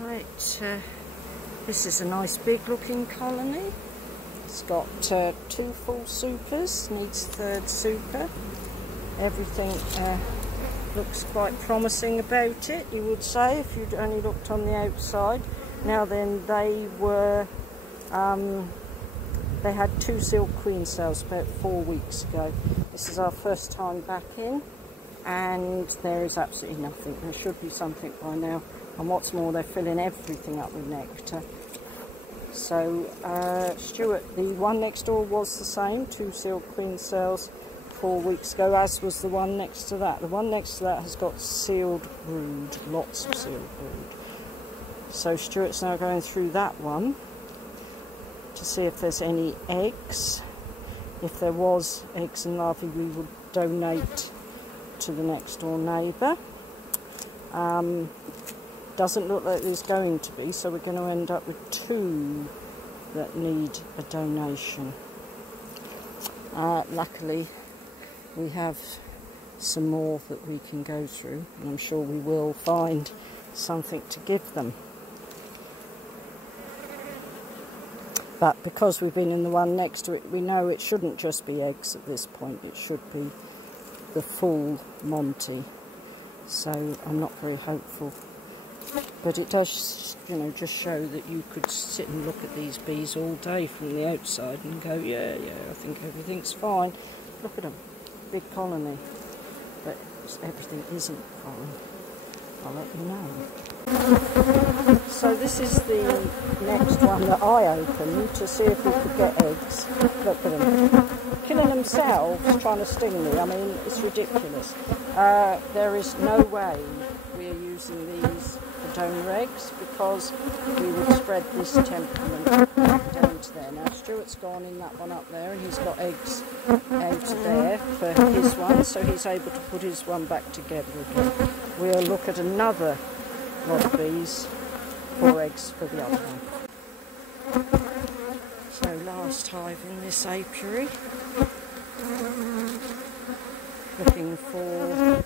Right, this is a nice big looking colony. It's got 2 full supers, needs 3rd super. Everything looks quite promising about it, you would say, if you'd only looked on the outside. Now then, they had 2 sealed queen cells about 4 weeks ago. This is our first time back in, and there is absolutely nothing. There should be something by now, and what's more, they're filling everything up with nectar. So Stuart, the one next door, was the same, 2 sealed queen cells 4 weeks ago, as was the one next to that. The one next to that has got sealed brood, lots of sealed brood. So Stuart's now going through that one to see if there's any eggs. If there was eggs and larvae, we would donate to the next door neighbour. Doesn't look like there's going to be, so we're going to end up with 2 that need a donation. Luckily, we have some more that we can go through, and I'm sure we will find something to give them. But because we've been in the one next to it, we know it shouldn't just be eggs at this point. It should be the full Monty. So I'm not very hopeful. But it does, you know, just show that you could sit and look at these bees all day from the outside and go, yeah, I think everything's fine. Look at them, big colony. But everything isn't fine. I'll let you know. So this is the next one that I opened to see if we could get eggs. Look at them. Killing themselves, trying to sting me. I mean, it's ridiculous. There is no way we're using these for donor eggs, because we would spread this temperament down to there. Now Stuart's gone in that one up there, and he's got eggs out there for his one, so he's able to put his one back together again. We'll look at another lot of bees for eggs for the other one. So last hive in this apiary, looking for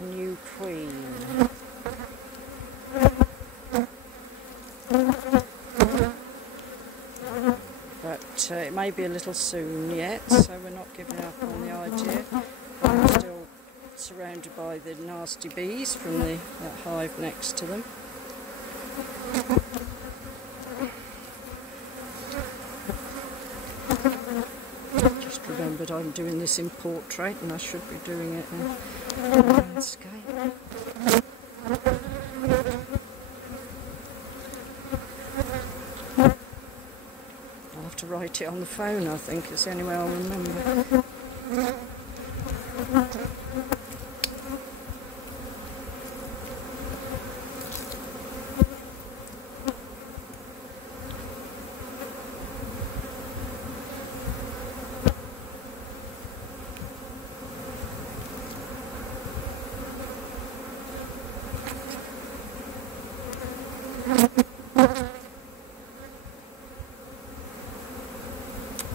a new queen. But it may be a little soon yet, so we're not giving up on the idea. I'm still surrounded by the nasty bees from that hive next to them. Just remembered I'm doing this in portrait, and I should be doing it in landscape. To write it on the phone, I think, is the only way I'll remember.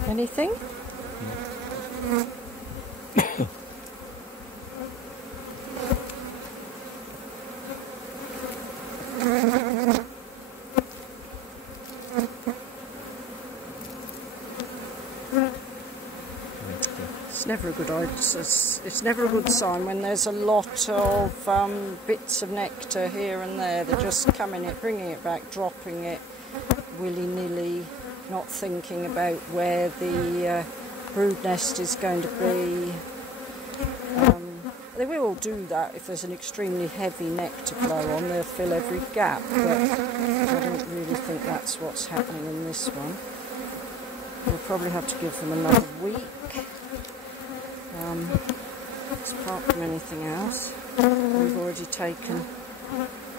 Anything? It's never a good idea. It's never a good sign when there's a lot of bits of nectar here and there. They're just coming it, bringing it back, dropping it willy-nilly, not thinking about where the brood nest is going to be. They will do that if there's an extremely heavy nectar flow on. They'll fill every gap, but I don't really think that's what's happening in this one. We'll probably have to give them another week. Apart from anything else, we've already taken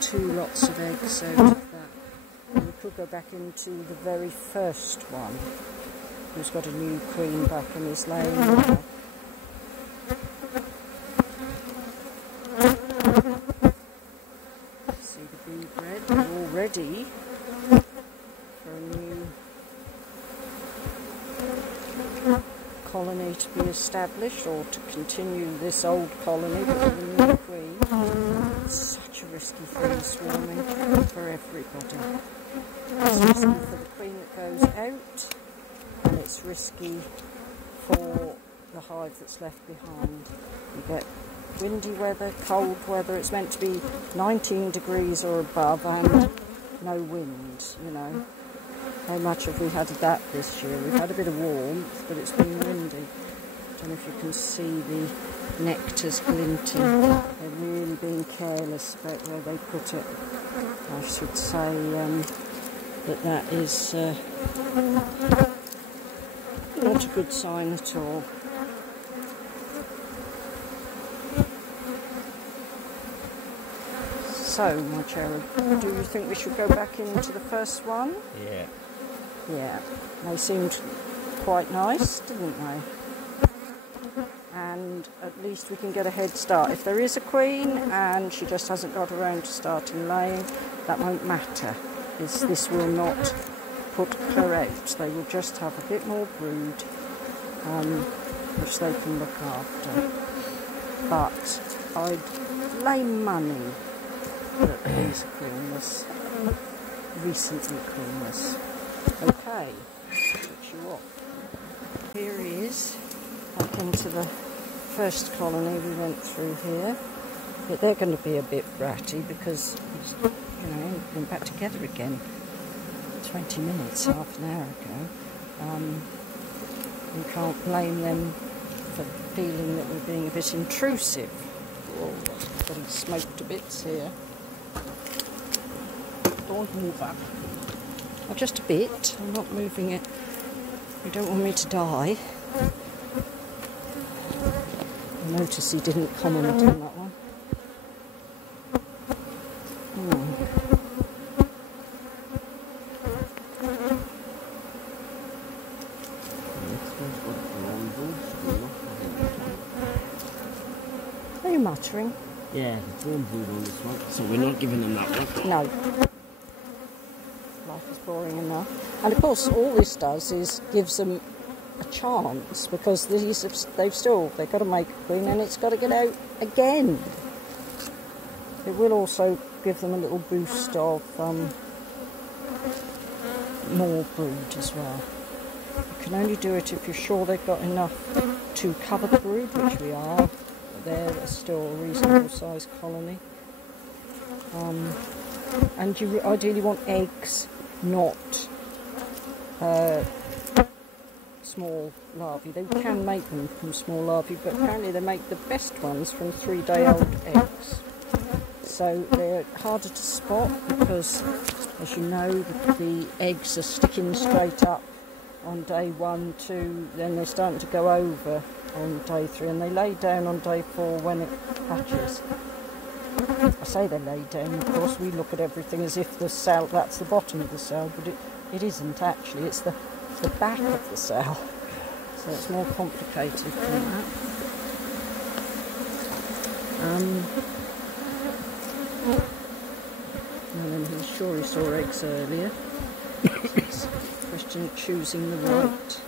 2 lots of eggs out of that. And we could go back into the very first one, who's got a new queen back and is laying now. See the bee bread, we're all ready for a new colony to be established, or to continue this old colony but with a new queen. It's such a risky thing, swarming, for everybody. risky for the queen that goes out, and it's risky for the hive that's left behind. You get windy weather, cold weather. It's meant to be 19 degrees or above and no wind, you know. How much have we had of that this year? We've had a bit of warmth, but it's been windy. I don't know if you can see the nectars glinting. They're really being careless about where they put it. I should say that is not a good sign at all. So, my cherub, do you think we should go back into the first one? Yeah. Yeah, they seemed quite nice, didn't they? And at least we can get a head start. If there is a queen and she just hasn't got around to starting laying, that won't matter. This will not put her out. They will just have a bit more brood, which they can look after. But I'd lay money that these are queenless, recently queenless. Okay, switch you off. Here he is, back into the first colony we went through here. But they're going to be a bit bratty because, you know, we're back together again 20 minutes, half an hour ago. We can't blame them for feeling that we're being a bit intrusive. Oh, getting smoked to bits here. Don't move up. Oh, just a bit. I'm not moving it. You don't want me to die. I notice he didn't comment on that one. Are you muttering? Yeah, the phone brood on this one, so we're not giving them that one. No. Life is boring enough. And of course, all this does is gives them a chance, because they've got to make a queen and it's got to get out again. It will also give them a little boost of more brood as well. You can only do it if you're sure they've got enough to cover the brood, which we are. They're still a reasonable sized colony. And you ideally want eggs, not small larvae. They can make them from small larvae, but apparently they make the best ones from 3-day-old eggs. So they're harder to spot because, as you know, the eggs are sticking straight up on day 1, 2, then they're starting to go over on day 3, and they lay down on day 4 when it hatches. I say they lay down, of course we look at everything as if the cell, that's the bottom of the cell, but it isn't actually, it's the back of the cell. So it's more complicated than that. And then he's sure he saw eggs earlier. It's a question of choosing the right.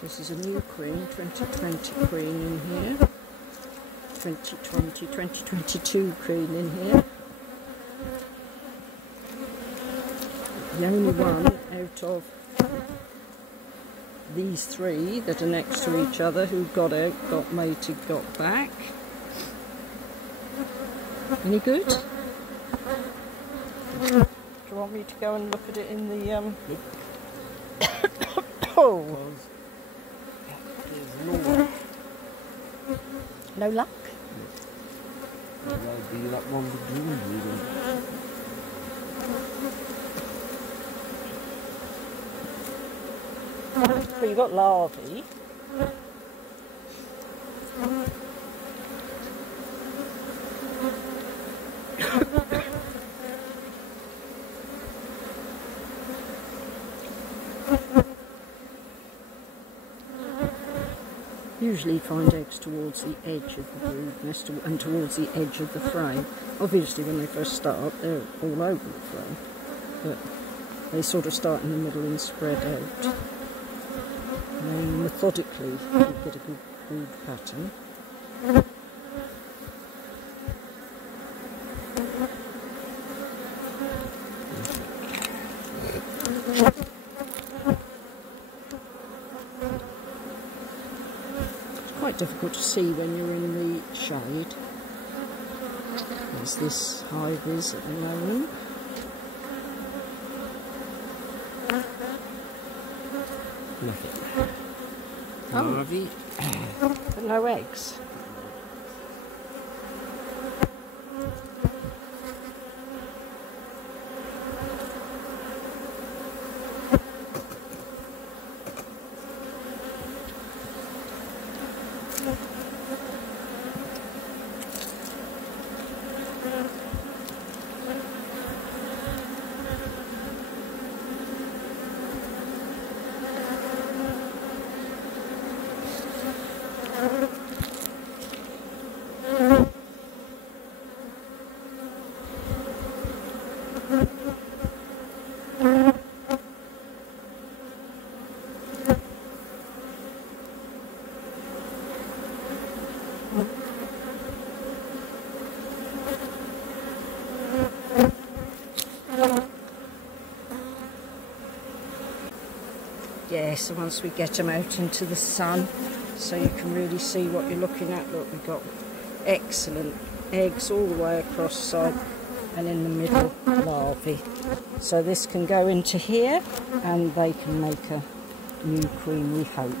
This is a new queen, 2020 queen in here, 2022 queen in here. The only one out of these 3 that are next to each other who got out, got mated, got back. Any good? Do you want me to go and look at it in the oh. No luck? Well, you've got larvae. Usually find eggs towards the edge of the brood nest and towards the edge of the frame. Obviously when they first start they're all over the frame, but they sort of start in the middle and spread out. And then methodically you get a good brood pattern. It's quite difficult to see when you're in the shade, as this hive is at the moment. Nothing. Oh. Larvae. But no eggs. Yeah, so once we get them out into the sun, so you can really see what you're looking at. Look, we've got excellent eggs all the way across side, and in the middle, larvae. So this can go into here, and they can make a new queen, we hope.